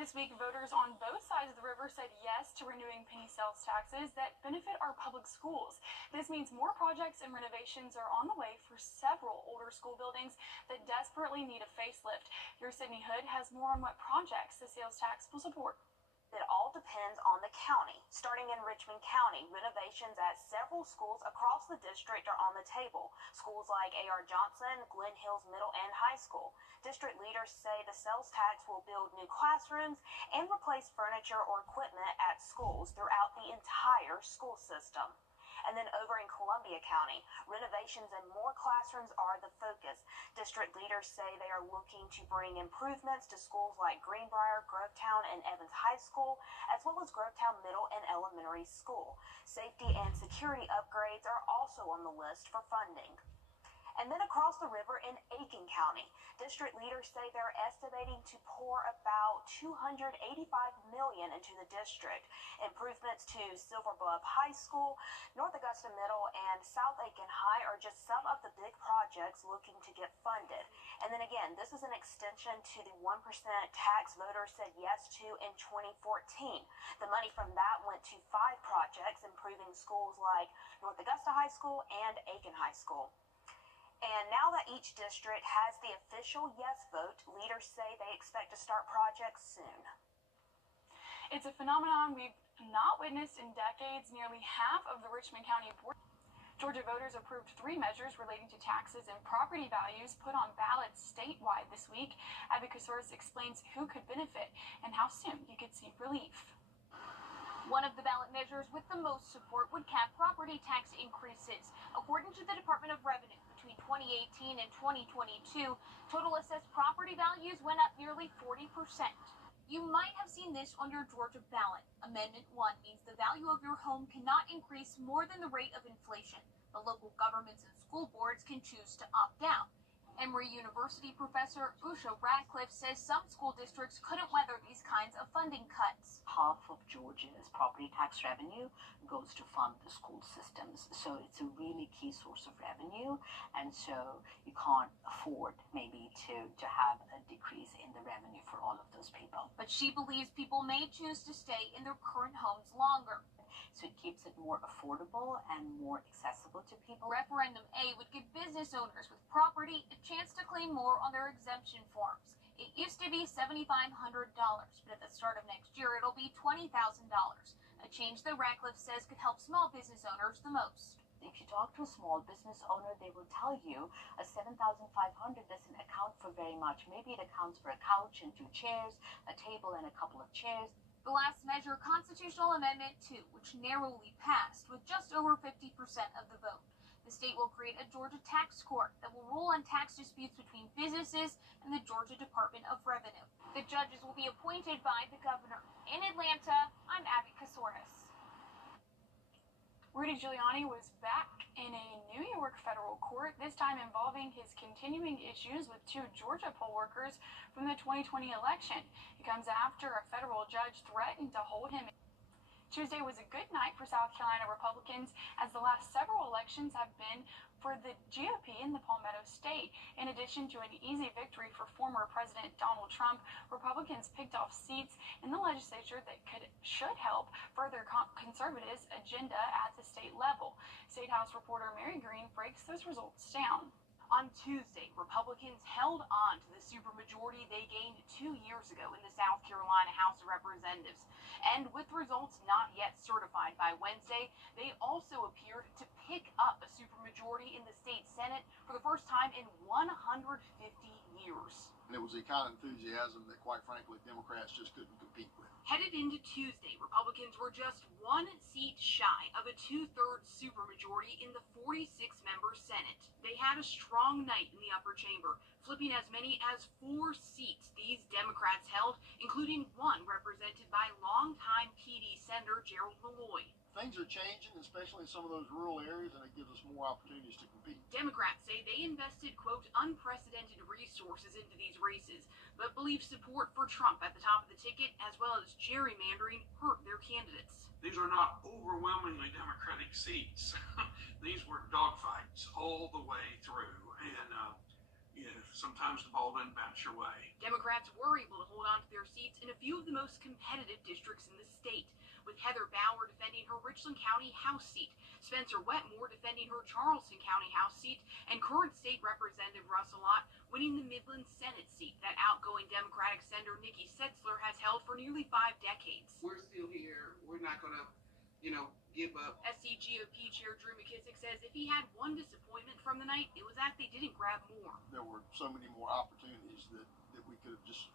This week, voters on both sides of the river said yes to renewing penny sales taxes that benefit our public schools. This means more projects and renovations are on the way for several older school buildings that desperately need a facelift. Your Sydney Hood has more on what projects the sales tax will support. It all depends on the county. Starting in Richmond County, renovations at several schools across the district are on the table. Schools like A.R. Johnson, Glen Hills Middle and High School. District leaders say the sales tax will build new classrooms and replace furniture or equipment at schools throughout the entire school system. And then over in Columbia County, renovations and more classrooms are the focus. District leaders say they are looking to bring improvements to schools like Greenbrier, Grovetown, and Evans High School, as well as Grovetown Middle and Elementary School. Safety and security upgrades are also on the list for funding. And then across the river in Aiken County, district leaders say they're estimating to pour about $285 million into the district. Improvements to Silver Bluff High School, North Augusta Middle, and South Aiken High are just some of the big projects looking to get funded. And then again, this is an extension to the 1% tax voters said yes to in 2014. The money from that went to 5 projects improving schools like North Augusta High School and Aiken High School. And now that each district has the official yes vote, leaders say they expect to start projects soon. It's a phenomenon we've not witnessed in decades. Nearly half of the Richmond County Board. Georgia voters approved 3 measures relating to taxes and property values put on ballots statewide this week. Abby Kasoris explains who could benefit and how soon you could see relief. One of the ballot measures with the most support would cap property tax increases. According to the Department of Revenue, between 2018 and 2022, total assessed property values went up nearly 40%. You might have seen this on your Georgia ballot. Amendment 1 means the value of your home cannot increase more than the rate of inflation. The local governments and school boards can choose to opt out. Emory University professor Wrdw says some school districts couldn't weather these kinds of funding cuts. Half of Georgia's property tax revenue goes to fund the school systems, so it's a really key source of revenue, and so you can't afford maybe to have a decrease in the revenue for all of those people. But she believes people may choose to stay in their current homes longer. So it keeps it more affordable and more accessible to people. Referendum A would give business owners with property a chance to claim more on their exemption forms. It used to be $7,500, but at the start of next year, it'll be $20,000. A change that Ratcliffe says could help small business owners the most. If you talk to a small business owner, they will tell you a $7,500 doesn't account for very much. Maybe it accounts for a couch and 2 chairs, a table and a couple of chairs. The last measure, Constitutional Amendment 2, which narrowly passed with just over 50% of the vote. The state will create a Georgia tax court that will rule on tax disputes between businesses and the Georgia Department of Revenue. The judges will be appointed by the governor. In Atlanta, I'm Abby Kasoris. Rudy Giuliani was back in a New York federal court, this time involving his continuing issues with 2 Georgia poll workers from the 2020 election. It comes after a federal judge threatened to hold him. Tuesday was a good night for South Carolina Republicans, as the last several elections have been for the GOP in the Palmetto State. In addition to an easy victory for former President Donald Trump, Republicans picked off seats in the legislature that should help further conservatives' agenda at the state level. State House reporter Mary Green breaks those results down. On Tuesday, Republicans held on to the supermajority they gained 2 years ago in the South Carolina House of Representatives. And with results not yet certified by Wednesday, they also appeared to pick up a supermajority in the state Senate for the first time in 150 years. And it was the kind of enthusiasm that, quite frankly, Democrats just couldn't compete with. Headed into Tuesday, Republicans were just 1 seat shy of a 2/3 supermajority in the 46-member Senate. They had a strong night in the upper chamber, flipping as many as 4 seats these Democrats held, including one represented by longtime PD Senator Gerald Malloy. Things are changing, especially in some of those rural areas, and it gives us more opportunities to compete. Democrats say they invested, quote, unprecedented resources into these races, but believe support for Trump at the top of the ticket, as well as gerrymandering, hurt their candidates. These are not overwhelmingly Democratic seats. These were dogfights all the way through. And, sometimes the ball doesn't bounce your way. Democrats were able to hold on to their seats in a few of the most competitive districts in the state, with Heather Bauer defending her Richland County House seat, Spencer Wetmore defending her Charleston County House seat, and current state representative Russell Ott winning the Midland Senate seat that outgoing Democratic Senator Nikki Setzler has held for nearly 5 decades. We're still here. We're not going to, give up. SCGOP Chair Drew McKissick says if he had one disappointment from the night, it was that they didn't grab more. There were so many more opportunities that we could have just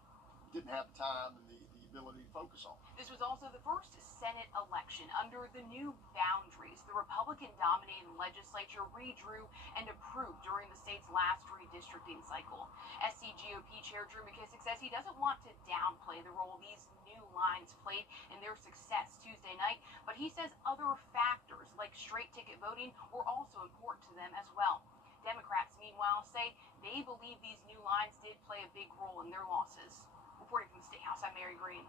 didn't have the time and the ability to focus on. This was also the first Senate election under the new boundaries the Republican-dominated legislature redrew and approved during the state's last redistricting cycle. SCGOP Chair Drew McKissick says he doesn't want to downplay the role these new lines played in their success Tuesday night, but he says other factors like straight ticket voting were also important to them as well. Democrats, meanwhile, say they believe these new lines did play a big role in their losses. Reporting from the State House, I'm Mary Green.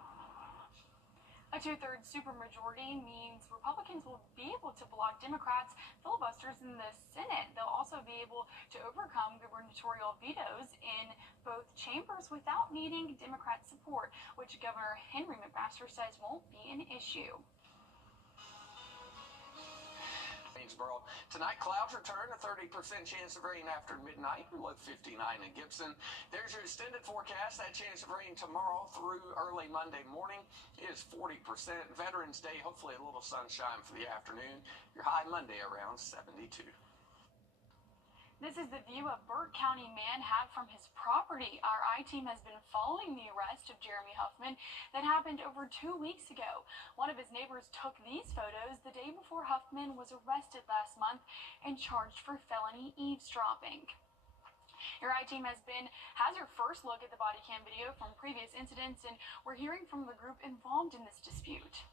A 2/3 supermajority means Republicans will be able to block Democrats' filibusters in the Senate. They'll also be able to overcome gubernatorial vetoes in both chambers without needing Democrat support, which Governor Henry McMaster says won't be an issue. Tonight, clouds return, a 30% chance of rain after midnight, low 59 in Gibson. There's your extended forecast. That chance of rain tomorrow through early Monday morning is 40%. Veterans Day, hopefully a little sunshine for the afternoon. Your high Monday around 72. This is the view a Burke County man had from his property. Our I-team has been following the arrest of Jeremy Huffman that happened over 2 weeks ago. One of his neighbors took these photos the day before Huffman was arrested last month and charged for felony eavesdropping. Your I-team has your first look at the body cam video from previous incidents, and we're hearing from the group involved in this dispute.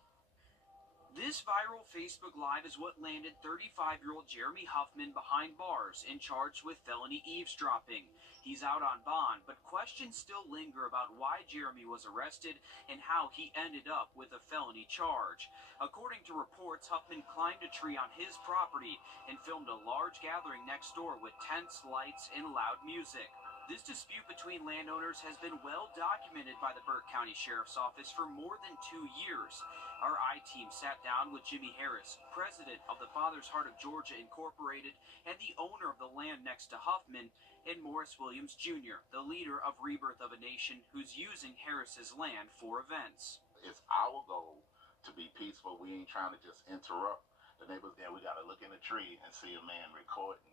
This viral Facebook Live is what landed 35-year-old Jeremy Huffman behind bars and charged with felony eavesdropping. He's out on bond, but questions still linger about why Jeremy was arrested and how he ended up with a felony charge. According to reports, Huffman climbed a tree on his property and filmed a large gathering next door with tents, lights, and loud music. This dispute between landowners has been well documented by the Burke County Sheriff's Office for more than 2 years. Our I-team sat down with Jimmy Harris, president of the Father's Heart of Georgia Incorporated and the owner of the land next to Huffman, and Morris Williams Jr., the leader of Rebirth of a Nation, who's using Harris's land for events. It's our goal to be peaceful. We ain't trying to just interrupt the neighbors. Then we got to look in the tree and see a man recording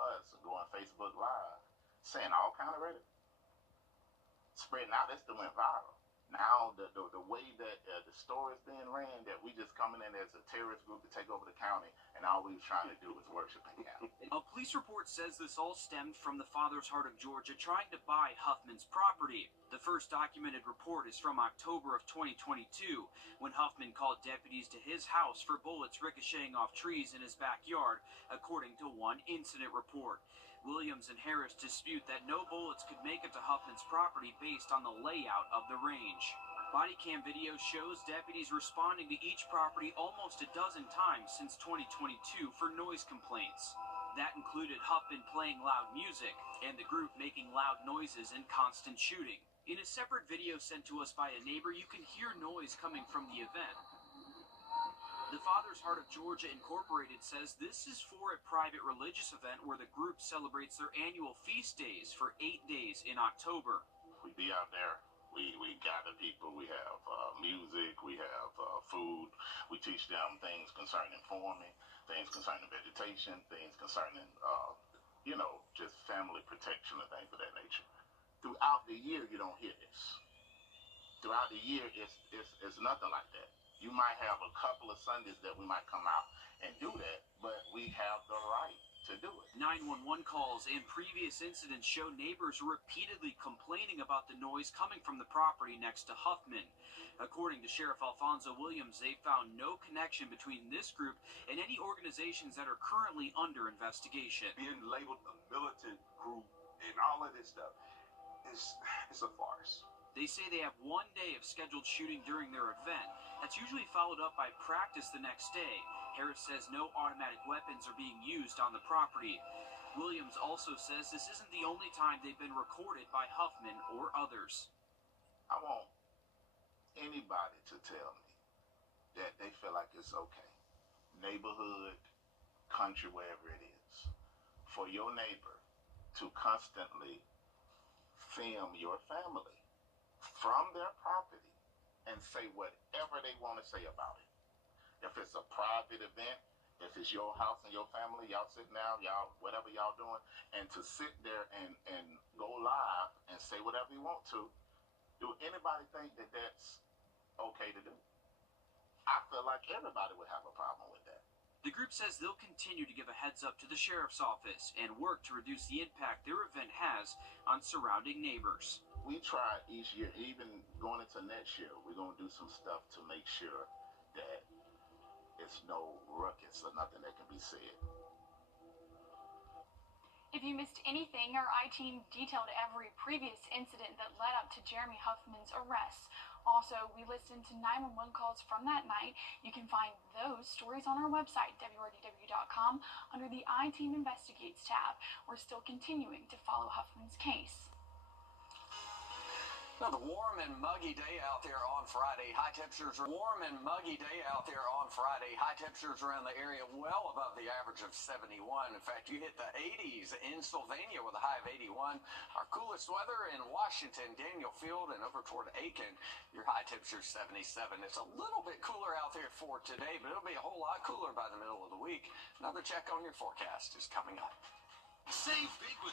us and go on Facebook Live, saying all kind of rhetoric, spreading out. This went viral. Now the way that the story's being ran, that we just coming in as a terrorist group to take over the county, and all we was trying to do was worshiping him. A police report says this all stemmed from the Father's Heart of Georgia trying to buy Huffman's property. The first documented report is from October of 2022, when Huffman called deputies to his house for bullets ricocheting off trees in his backyard, according to one incident report. Williams and Harris dispute that no bullets could make it to Huffman's property based on the layout of the range. Body cam video shows deputies responding to each property almost a dozen times since 2022 for noise complaints. That included Huffman playing loud music and the group making loud noises and constant shooting. In a separate video sent to us by a neighbor, you can hear noise coming from the event. The Father's Heart of Georgia Incorporated says this is for a private religious event where the group celebrates their annual feast days for 8 days in October. We be out there. We gather people. We have music. We have food. We teach them things concerning farming, things concerning vegetation, things concerning, just family protection and things of that nature. Throughout the year, you don't hear this. Throughout the year, it's nothing like that. You might have a couple of Sundays that we might come out and do that, but we have the right to do it. 911 calls and previous incidents show neighbors repeatedly complaining about the noise coming from the property next to Huffman. According to Sheriff Alfonso Williams, they found no connection between this group and any organizations that are currently under investigation. Being labeled a militant group and all of this stuff is a farce. They say they have 1 day of scheduled shooting during their event. That's usually followed up by practice the next day. Harris says no automatic weapons are being used on the property. Williams also says this isn't the only time they've been recorded by Huffman or others. I want anybody to tell me that they feel like it's okay, neighborhood, country, wherever it is, for your neighbor to constantly film your family from their property and say whatever they want to say about it. If it's a private event, if it's your house and your family, y'all sitting down, y'all, whatever y'all doing, and to sit there and go live and say whatever you want to, do anybody think that that's okay to do? I feel like everybody would have a problem with that. The group says they'll continue to give a heads up to the sheriff's office and work to reduce the impact their event has on surrounding neighbors. We try each year, even going into next year, we're going to do some stuff to make sure that it's no ruckus or nothing that can be said. If you missed anything, our I-team detailed every previous incident that led up to Jeremy Huffman's arrest. Also, we listened to 911 calls from that night. You can find those stories on our website, Wrdw.com, under the I-team Investigates tab. We're still continuing to follow Huffman's case. Another warm and muggy day out there on Friday. High temperatures are warm and muggy day out there on Friday. High temperatures around the area well above the average of 71. In fact, you hit the 80s in Sylvania with a high of 81. Our coolest weather in Washington, Daniel Field, and over toward Aiken, your high temperature is 77. It's a little bit cooler out there for today, but it'll be a whole lot cooler by the middle of the week. Another check on your forecast is coming up. Save big with